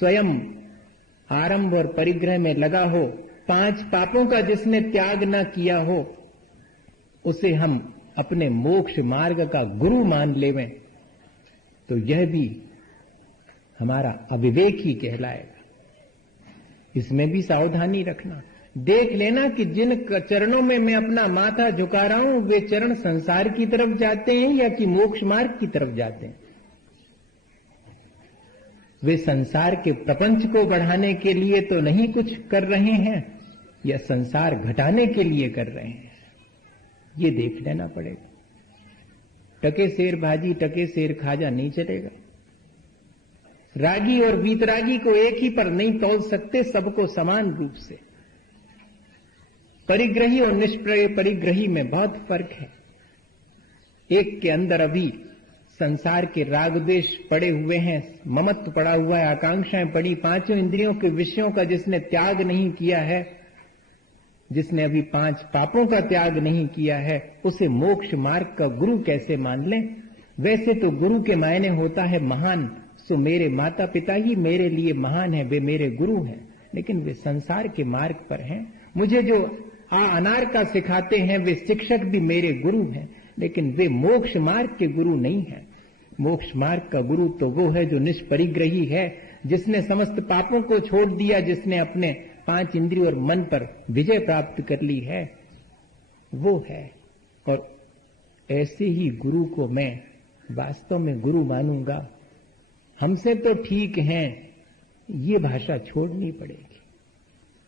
स्वयं आरंभ और परिग्रह में लगा हो, 5 पापों का जिसने त्याग न किया हो, उसे हम अपने मोक्ष मार्ग का गुरु मान लेवें, तो यह भी हमारा अविवेक ही कहलाएगा। इसमें भी सावधानी रखना। देख लेना कि जिन चरणों में मैं अपना माथा झुका रहा हूं, वे चरण संसार की तरफ जाते हैं या कि मोक्ष मार्ग की तरफ जाते हैं। वे संसार के प्रपंच को बढ़ाने के लिए तो नहीं कुछ कर रहे हैं, या संसार घटाने के लिए कर रहे हैं, ये देख लेना पड़ेगा। टके शेर भाजी टके शेर खाजा नहीं चलेगा। रागी और वीतरागी को एक ही पर नहीं तौल सकते, सबको समान रूप से। परिग्रही और निष्प्रय परिग्रही में बहुत फर्क है। एक के अंदर अभी संसार के राग द्वेष पड़े हुए हैं, ममत्व पड़ा हुआ है, आकांक्षाएं पड़ी, 5 इंद्रियों के विषयों का जिसने त्याग नहीं किया है, जिसने अभी 5 पापों का त्याग नहीं किया है, उसे मोक्ष मार्ग का गुरु कैसे मान लें? वैसे तो गुरु के मायने होता है महान, सो मेरे माता पिता ही मेरे लिए महान है, वे मेरे गुरु हैं, लेकिन वे संसार के मार्ग पर हैं। मुझे जो अनार का सिखाते हैं वे शिक्षक भी मेरे गुरु हैं, लेकिन वे मोक्ष मार्ग के गुरु नहीं हैं। मोक्ष मार्ग का गुरु तो वो है जो निष्परिग्रही है, जिसने समस्त पापों को छोड़ दिया, जिसने अपने 5 इंद्रिय और मन पर विजय प्राप्त कर ली है, वो है। और ऐसे ही गुरु को मैं वास्तव में गुरु मानूंगा। हमसे तो ठीक हैं, ये भाषा छोड़नी पड़ेगी।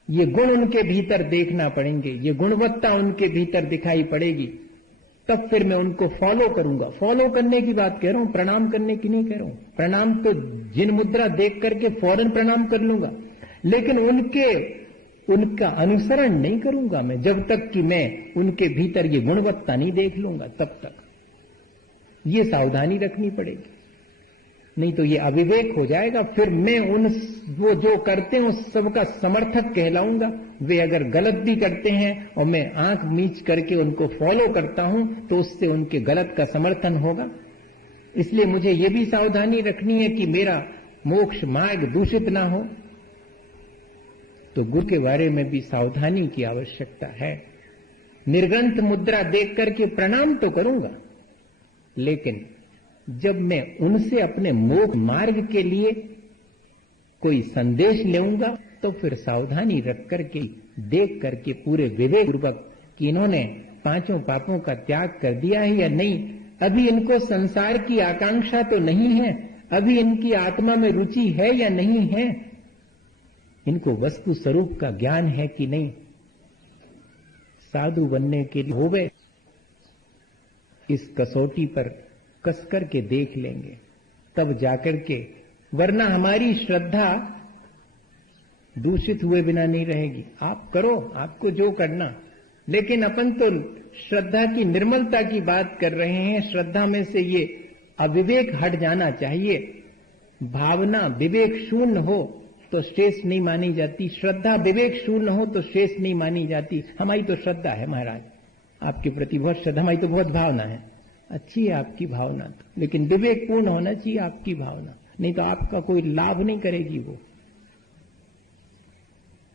ये गुण उनके भीतर देखना पड़ेंगे, ये गुणवत्ता उनके भीतर दिखाई पड़ेगी, तब फिर मैं उनको फॉलो करूंगा। फॉलो करने की बात कह रहा हूं, प्रणाम करने की नहीं कह रहा हूं। प्रणाम तो जिन मुद्रा देख करके फौरन प्रणाम कर लूंगा, लेकिन उनका अनुसरण नहीं करूंगा मैं, जब तक कि मैं उनके भीतर ये गुणवत्ता नहीं देख लूंगा, तब तक ये सावधानी रखनी पड़ेगी। नहीं तो ये अविवेक हो जाएगा। फिर मैं वो जो करते हैं उस सबका समर्थक कहलाऊंगा। वे अगर गलत भी करते हैं और मैं आंख मीच करके उनको फॉलो करता हूं, तो उससे उनके गलत का समर्थन होगा। इसलिए मुझे ये भी सावधानी रखनी है कि मेरा मोक्ष मार्ग दूषित ना हो। तो गुरु के बारे में भी सावधानी की आवश्यकता है। निर्ग्रंथ मुद्रा देख करके प्रणाम तो करूंगा, लेकिन जब मैं उनसे अपने मोक्ष मार्ग के लिए कोई संदेश लेऊंगा, तो फिर सावधानी रख करके देख करके पूरे विवेक पूर्वक कि इन्होंने 5 पापों का त्याग कर दिया है या नहीं, अभी इनको संसार की आकांक्षा तो नहीं है, अभी इनकी आत्मा में रुचि है या नहीं है, इनको वस्तु स्वरूप का ज्ञान है कि नहीं। साधु बनने के लिए होवे, इस कसौटी पर कस करके देख लेंगे, तब जाकर के, वरना हमारी श्रद्धा दूषित हुए बिना नहीं रहेगी। आप करो, आपको जो करना, लेकिन अपन तो श्रद्धा की निर्मलता की बात कर रहे हैं। श्रद्धा में से ये अविवेक हट जाना चाहिए। भावना विवेक शून्य हो तो श्रेष्ठ नहीं मानी जाती, श्रद्धा विवेक शून्य हो तो श्रेष्ठ नहीं मानी जाती। हमारी तो श्रद्धा है महाराज, आपके प्रति बहुत श्रद्धा, हमारी तो बहुत भावना है। अच्छी है आपकी भावना तो, लेकिन विवेक पूर्ण होना चाहिए आपकी भावना, नहीं तो आपका कोई लाभ नहीं करेगी वो।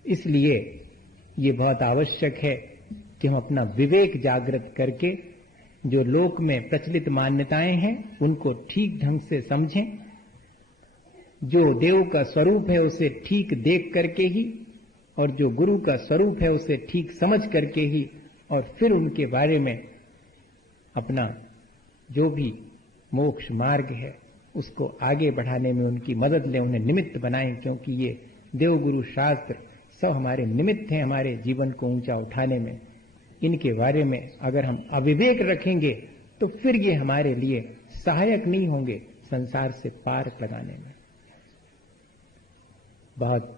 इसलिए ये बहुत आवश्यक है कि हम अपना विवेक जागृत करके जो लोक में प्रचलित मान्यताएं हैं उनको ठीक ढंग से समझें। जो देव का स्वरूप है उसे ठीक देख करके ही, और जो गुरु का स्वरूप है उसे ठीक समझ करके ही, और फिर उनके बारे में अपना जो भी मोक्ष मार्ग है उसको आगे बढ़ाने में उनकी मदद लें, उन्हें निमित्त बनाएं, क्योंकि ये देव गुरु शास्त्र सब हमारे निमित्त हैं हमारे जीवन को ऊंचा उठाने में। इनके बारे में अगर हम अविवेक रखेंगे तो फिर ये हमारे लिए सहायक नहीं होंगे संसार से पार लगाने में। बहुत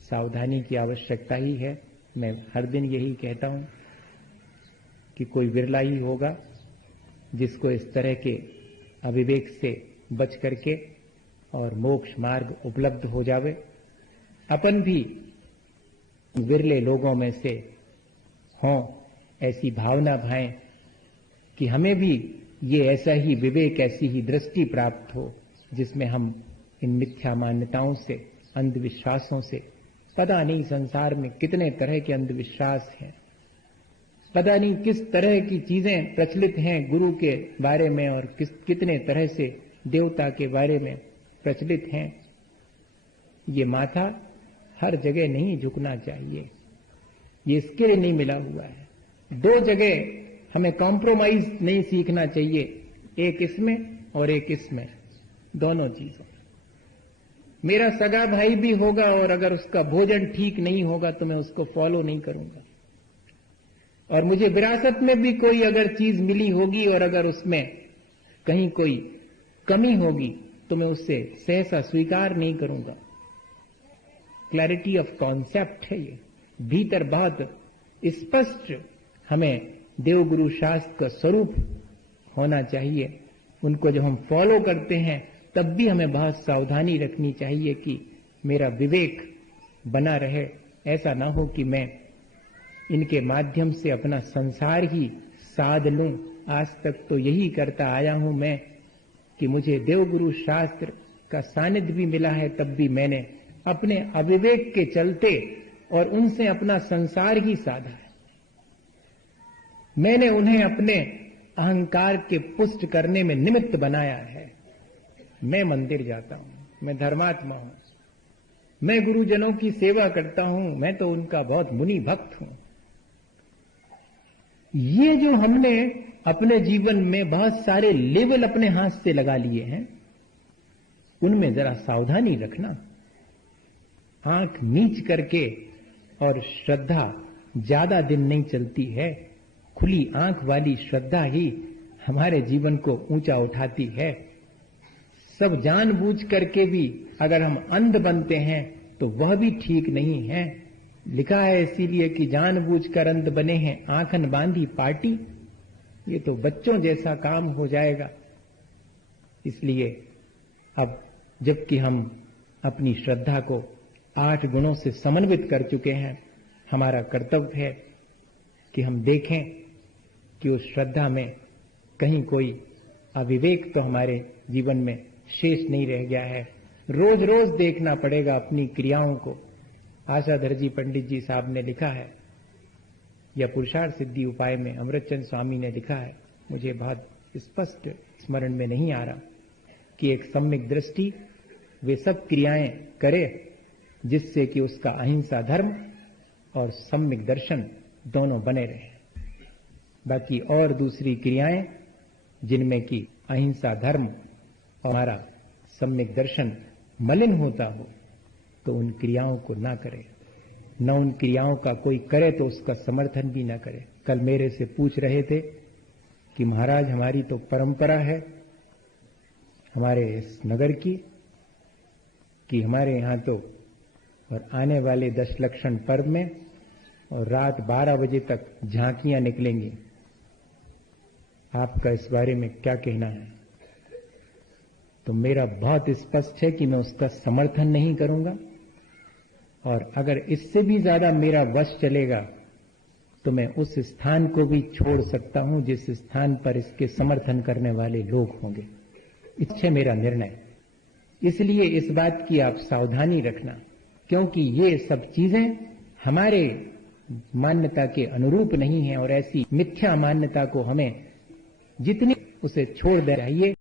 सावधानी की आवश्यकता ही है। मैं हर दिन यही कहता हूं कि कोई विरला ही होगा जिसको इस तरह के अविवेक से बच करके और मोक्ष मार्ग उपलब्ध हो जावे। अपन भी विरले लोगों में से हों, ऐसी भावना भाएं कि हमें भी ये ऐसा ही विवेक, ऐसी ही दृष्टि प्राप्त हो जिसमें हम इन मिथ्या मान्यताओं से, अंधविश्वासों से। पता नहीं संसार में कितने तरह के अंधविश्वास हैं, पता नहीं किस तरह की चीजें प्रचलित हैं गुरु के बारे में, और कितने तरह से देवता के बारे में प्रचलित हैं। ये माथा हर जगह नहीं झुकना चाहिए, ये इसके लिए नहीं मिला हुआ है। दो जगह हमें कॉम्प्रोमाइज नहीं सीखना चाहिए, एक इसमें और एक इसमें, दोनों चीजों। मेरा सगा भाई भी होगा और अगर उसका भोजन ठीक नहीं होगा तो मैं उसको फॉलो नहीं करूंगा, और मुझे विरासत में भी कोई अगर चीज मिली होगी और अगर उसमें कहीं कोई कमी होगी तो मैं उससे सहसा स्वीकार नहीं करूंगा। क्लैरिटी ऑफ कॉन्सेप्ट है ये, भीतर बहुत स्पष्ट हमें देवगुरु शास्त्र का स्वरूप होना चाहिए। उनको जब हम फॉलो करते हैं तब भी हमें बहुत सावधानी रखनी चाहिए कि मेरा विवेक बना रहे, ऐसा ना हो कि मैं इनके माध्यम से अपना संसार ही साध लूं। आज तक तो यही करता आया हूं मैं कि मुझे देवगुरु शास्त्र का सानिध्य भी मिला है, तब भी मैंने अपने अविवेक के चलते और उनसे अपना संसार ही साधा है। मैंने उन्हें अपने अहंकार के पुष्ट करने में निमित्त बनाया है। मैं मंदिर जाता हूं, मैं धर्मात्मा हूं, मैं गुरुजनों की सेवा करता हूं, मैं तो उनका बहुत मुनि भक्त हूं। ये जो हमने अपने जीवन में बहुत सारे लेवल अपने हाथ से लगा लिए हैं, उनमें जरा सावधानी रखना। आंख नीच करके और श्रद्धा ज्यादा दिन नहीं चलती है। खुली आंख वाली श्रद्धा ही हमारे जीवन को ऊंचा उठाती है। सब जानबूझ करके भी अगर हम अंध बनते हैं तो वह भी ठीक नहीं है। लिखा है इसीलिए कि जानबूझकर अंध बने हैं, आंखन बांधी पार्टी। ये तो बच्चों जैसा काम हो जाएगा। इसलिए अब जबकि हम अपनी श्रद्धा को 8 गुणों से समन्वित कर चुके हैं, हमारा कर्तव्य है कि हम देखें कि उस श्रद्धा में कहीं कोई अविवेक तो हमारे जीवन में शेष नहीं रह गया है। रोज रोज देखना पड़ेगा अपनी क्रियाओं को। आशाधर जी पंडित जी साहब ने लिखा है, या पुरुषार्थ सिद्धि उपाय में अमृतचंद स्वामी ने लिखा है, मुझे बहुत स्पष्ट स्मरण में नहीं आ रहा, कि एक सम्यक दृष्टि वे सब क्रियाएं करे जिससे कि उसका अहिंसा धर्म और सम्यक दर्शन दोनों बने रहे। बाकी और दूसरी क्रियाएं जिनमें कि अहिंसा धर्म और हमारा सम्यक दर्शन मलिन होता हो तो उन क्रियाओं को ना करे, न उन क्रियाओं का कोई करे तो उसका समर्थन भी ना करे। कल मेरे से पूछ रहे थे कि महाराज हमारी तो परंपरा है हमारे इस नगर की कि हमारे यहाँ तो और आने वाले 10 लक्षण पर्व में और रात 12 बजे तक झांकियां निकलेंगी। आपका इस बारे में क्या कहना है? तो मेरा बहुत स्पष्ट है कि मैं उसका समर्थन नहीं करूंगा, और अगर इससे भी ज्यादा मेरा वश चलेगा तो मैं उस स्थान को भी छोड़ सकता हूं जिस स्थान पर इसके समर्थन करने वाले लोग होंगे। इससे मेरा निर्णय। इसलिए इस बात की आप सावधानी रखना, क्योंकि ये सब चीजें हमारे मान्यता के अनुरूप नहीं है, और ऐसी मिथ्या मान्यता को हमें जितनी उसे छोड़ देना चाहिए।